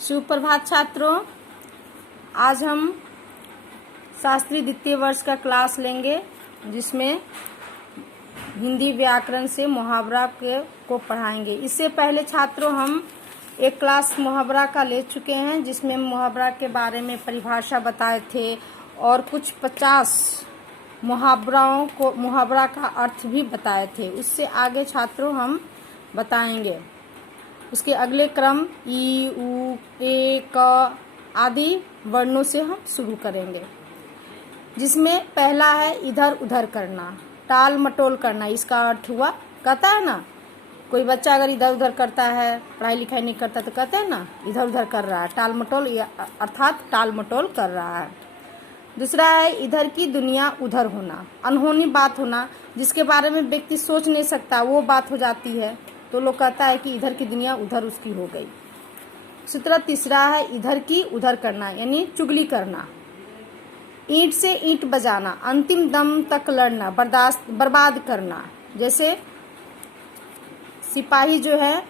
सुप्रभात छात्रों, आज हम शास्त्री द्वितीय वर्ष का क्लास लेंगे जिसमें हिंदी व्याकरण से मुहावरा को पढ़ाएंगे। इससे पहले छात्रों हम एक क्लास मुहावरा का ले चुके हैं जिसमें मुहावरा के बारे में परिभाषा बताए थे और कुछ 50 मुहावरा का अर्थ भी बताए थे। उससे आगे छात्रों हम बताएंगे। उसके अगले क्रम ई, उ, ए, क आदि वर्णों से हम शुरू करेंगे, जिसमें पहला है इधर उधर करना, टाल मटोल करना। इसका अर्थ हुआ, कहता है ना, कोई बच्चा अगर इधर उधर करता है, पढ़ाई लिखाई नहीं करता तो कहते हैं ना इधर उधर कर रहा है, टाल मटोल अर्थात टाल मटोल कर रहा है। दूसरा है इधर की दुनिया उधर होना, अनहोनी बात होना, जिसके बारे में व्यक्ति सोच नहीं सकता वो बात हो जाती है तो लोग कहता है कि इधर की दुनिया उधर उसकी हो गई। इसी तरह तीसरा है इधर की उधर करना, यानी चुगली करना। ईंट से ईंट बजाना, अंतिम दम तक लड़ना, बर्बाद करना। जैसे सिपाही जो है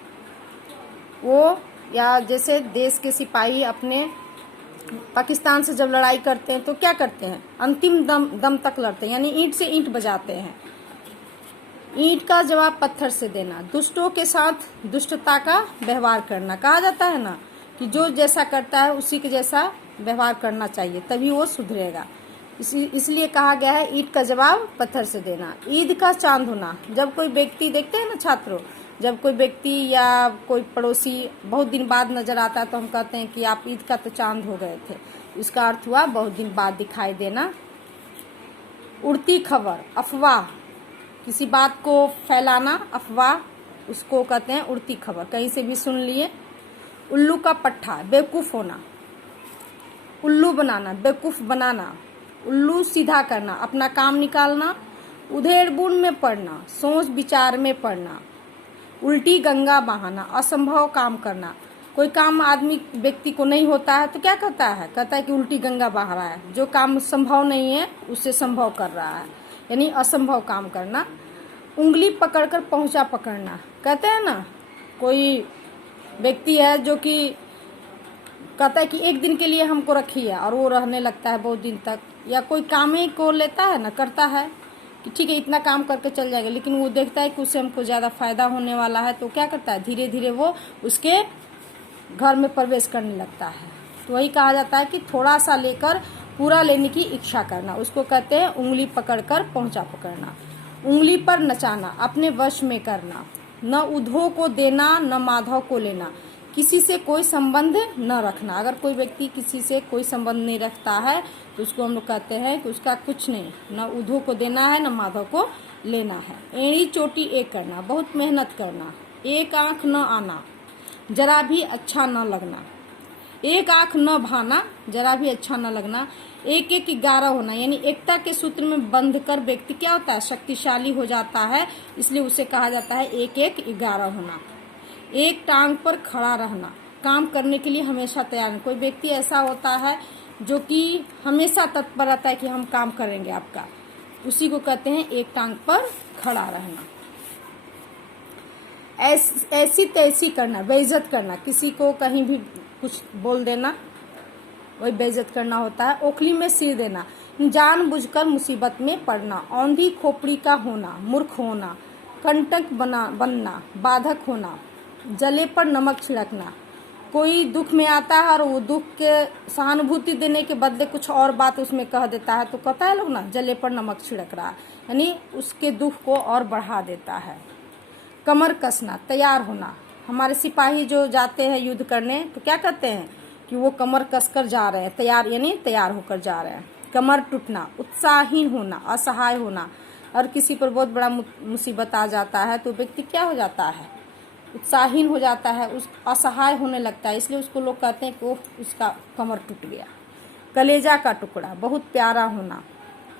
वो, या जैसे देश के सिपाही अपने पाकिस्तान से जब लड़ाई करते हैं तो क्या करते हैं, अंतिम दम तक लड़ते हैं, यानी ईंट से ईंट बजाते हैं। ईंट का जवाब पत्थर से देना, दुष्टों के साथ दुष्टता का व्यवहार करना। कहा जाता है ना कि जो जैसा करता है उसी के जैसा व्यवहार करना चाहिए, तभी वो सुधरेगा। इसलिए कहा गया है ईंट का जवाब पत्थर से देना। ईद का चांद होना, जब कोई व्यक्ति, देखते हैं ना छात्रों, जब कोई व्यक्ति या कोई पड़ोसी बहुत दिन बाद नजर आता है तो हम कहते हैं कि आप ईद का तो चांद हो गए थे। इसका अर्थ हुआ बहुत दिन बाद दिखाई देना। उड़ती खबर, अफवाह, किसी बात को फैलाना, अफवाह, उसको कहते हैं उड़ती खबर, कहीं से भी सुन लिए। उल्लू का पट्ठा, बेवकूफ होना, उल्लू बनाना, बेवकूफ बनाना। उल्लू सीधा करना, अपना काम निकालना। उधेड़-बुन में पड़ना, सोच विचार में पड़ना। उल्टी गंगा बहाना, असंभव काम करना, कोई काम आदमी व्यक्ति को नहीं होता है तो क्या कहता है कि उल्टी गंगा बहा रहा है। जो काम संभव नहीं है उससे संभव कर रहा है, यानी असंभव काम करना। उंगली पकड़कर पहुंचा पकड़ना, कहते हैं ना कोई व्यक्ति है जो कि कहता है कि एक दिन के लिए हमको रखिए और वो रहने लगता है बहुत दिन तक। या कोई काम ही को लेता है ना, करता है कि ठीक है इतना काम करके चल जाएगा, लेकिन वो देखता है कि उससे हमको ज़्यादा फायदा होने वाला है तो क्या करता है, धीरे धीरे वो उसके घर में प्रवेश करने लगता है। तो वही कहा जाता है कि थोड़ा सा लेकर पूरा लेने की इच्छा करना, उसको कहते हैं उंगली पकड़कर पहुंचा पकड़ना। उंगली पर नचाना, अपने वश में करना। न उधो को देना न माधव को लेना, किसी से कोई संबंध न रखना। अगर कोई व्यक्ति किसी से कोई संबंध नहीं रखता है तो उसको हम लोग कहते हैं कि उसका कुछ नहीं, न उधो को देना है न माधव को लेना है। एड़ी चोटी एक करना, बहुत मेहनत करना। एक आंख न आना, जरा भी अच्छा न लगना। एक आंख न भाना, जरा भी अच्छा न लगना। एक एक 11 होना, यानी एकता के सूत्र में बंध कर व्यक्ति क्या होता है, शक्तिशाली हो जाता है, इसलिए उसे कहा जाता है एक एक 11 होना। एक टांग पर खड़ा रहना, काम करने के लिए हमेशा तैयार। कोई व्यक्ति ऐसा होता है जो कि हमेशा तत्पर रहता है कि हम काम करेंगे आपका, उसी को कहते हैं एक टांग पर खड़ा रहना। ऐसी तैसी करना, बेइज्जत करना, किसी को कहीं भी कुछ बोल देना, वही बेइज्जत करना होता है। ओखली में सिर देना, जानबूझकर मुसीबत में पड़ना। औंधी खोपड़ी का होना, मूर्ख होना। कंटक बनना, बाधक होना। जले पर नमक छिड़कना, कोई दुख में आता है और वो दुख के सहानुभूति देने के बदले कुछ और बात उसमें कह देता है तो कहता है लोग ना जले पर नमक छिड़क रहा है, यानी उसके दुख को और बढ़ा देता है। कमर कसना, तैयार होना। हमारे सिपाही जो जाते हैं युद्ध करने तो क्या कहते हैं कि वो कमर कसकर जा रहे हैं, तैयार, यानी तैयार होकर जा रहे हैं। कमर टूटना, उत्साहहीन होना, असहाय होना। और किसी पर बहुत बड़ा मुसीबत आ जाता है तो व्यक्ति क्या हो जाता है, उत्साहहीन हो जाता है, उस असहाय होने लगता है, इसलिए उसको लोग कहते हैं कि उसका कमर टूट गया। कलेजा का टुकड़ा, बहुत प्यारा होना,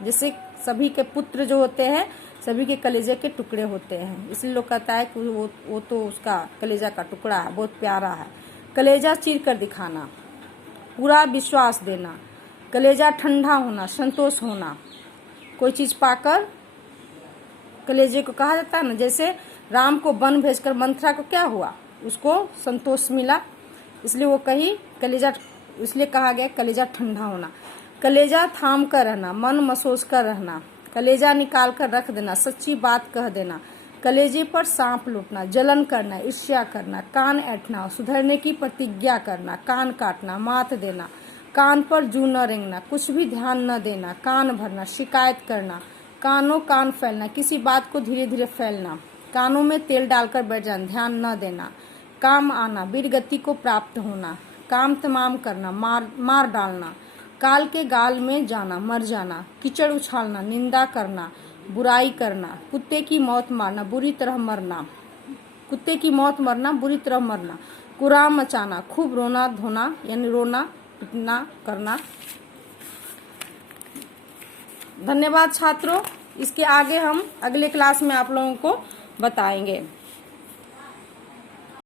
जैसे सभी के पुत्र जो होते हैं सभी के कलेजे के टुकड़े होते हैं, इसलिए लोग कहता है कि वो तो उसका कलेजा का टुकड़ा है, बहुत प्यारा है। कलेजा चीर कर दिखाना, पूरा विश्वास देना। कलेजा ठंडा होना, संतोष होना, कोई चीज पाकर कलेजे को कहा जाता है ना, जैसे राम को वन भेजकर मंथरा को क्या हुआ, उसको संतोष मिला, इसलिए वो कही कलेजा, इसलिए कहा गया कलेजा ठंडा होना। कलेजा थाम कर रहना, मन मसोस कर रहना, कलेजा निकाल कर रख देना, सच्ची बात कह देना, कलेजे पर सांप लूटना, जलन करना, ईर्ष्या करना, कान ऐंठना, सुधरने की प्रतिज्ञा करना, कान काटना, मात देना, कान पर जू न रेंगना, कुछ भी ध्यान न देना, कान भरना, शिकायत करना, कानों कान फैलना, किसी बात को धीरे धीरे फैलना, कानों में तेल डालकर बैठ जाना, ध्यान न देना, काम आना, वीर गति को प्राप्त होना, काम तमाम करना, मार डालना, काल के गाल में जाना, मर जाना, कीचड़ उछालना, निंदा करना, बुराई करना, कुत्ते की मौत मारना, बुरी तरह मरना, कुत्ते की मौत मरना, बुरी तरह मरना, कुराम मचाना, खूब रोना धोना, यानी रोना पिटना करना। धन्यवाद छात्रों, इसके आगे हम अगले क्लास में आप लोगों को बताएंगे।